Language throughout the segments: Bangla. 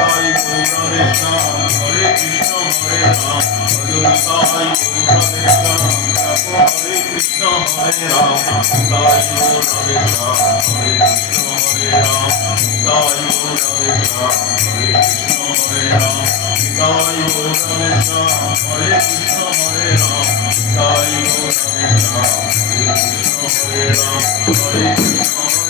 Sai Hare Ram, Hare Krishna, Hare Ram, Hare Sai Hare Ram, Hare Krishna, Hare Ram, Sai Hare Ram, Hare Krishna, Hare Ram, Sai Hare Ram, Hare Krishna, Hare Ram, Sai Hare Ram, Hare Krishna, Hare Ram, Sai Hare Ram, Hare Krishna, Hare Ram, Hare Krishna, Hare Ram.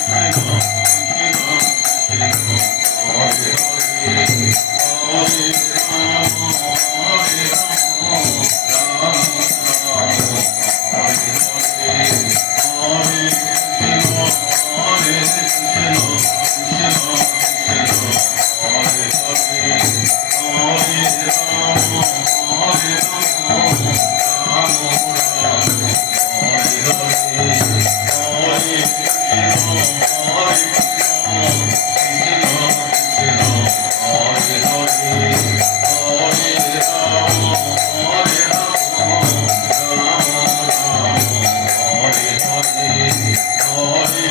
Oh, yeah.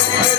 Oh,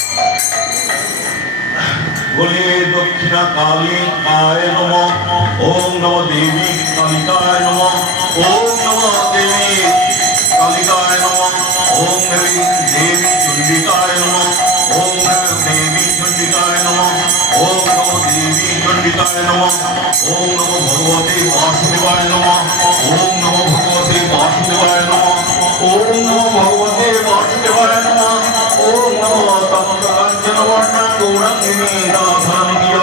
বলে দক্ষিণা কালী আয় নম, ওম নম দেবী কালিকায় নম, ওম নম দেবী কালিকায় নম, ওম দেবী দেবী চণ্ডিকায় নম, ওম দেবী চণ্ডিকায় নম, ওম নম দেবী চণ্ডিকায় নম, ওম নম ভগবতে বাসুদেবায় নম, ওম নম ভগবতে বাসুদেবায় নম, ওম নম ভগবতে বর্ণা গৌরাঙ্গিনী রাধারানীয়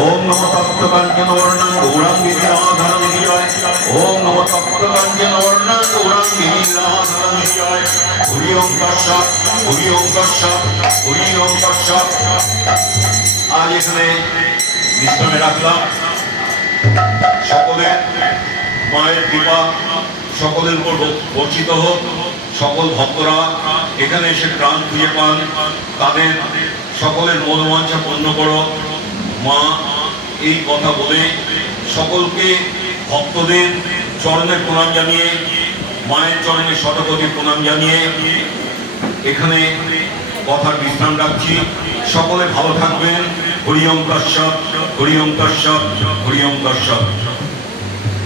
ওম নম তত্ত্বকাঞ্চন বর্ণা গৌরাঙ্গিনী রাধারানীয় ওম নম তত্ত্বকাঞ্চন বর্ণা গৌরাঙ্গিনী রাধারানীয় হরি ওম তৎসৎ হরি ওম তৎসৎ হরি ওম আজ এখানে বিশ্রামে রাখলাম সকলে মায়ের কৃপা, সকলের উপর বর্ষিত হোক, সকল ভক্তরা এখানে এসে প্রাণ খুঁজে পান, তাদের সকলের মনোবাঞ্ছা পূর্ণ করো। মা, এই কথা বলে সকলকে ভক্তদের চরণের প্রণাম জানিয়ে, মায়ের চরণে শতকোটি প্রণাম জানিয়ে এখানে কথার বিশ্রাম রাখছি। সকলে ভালো থাকবেন। হরিওম কশ্যপ হরিওম কশ্যপ হরিওম কশ্যপ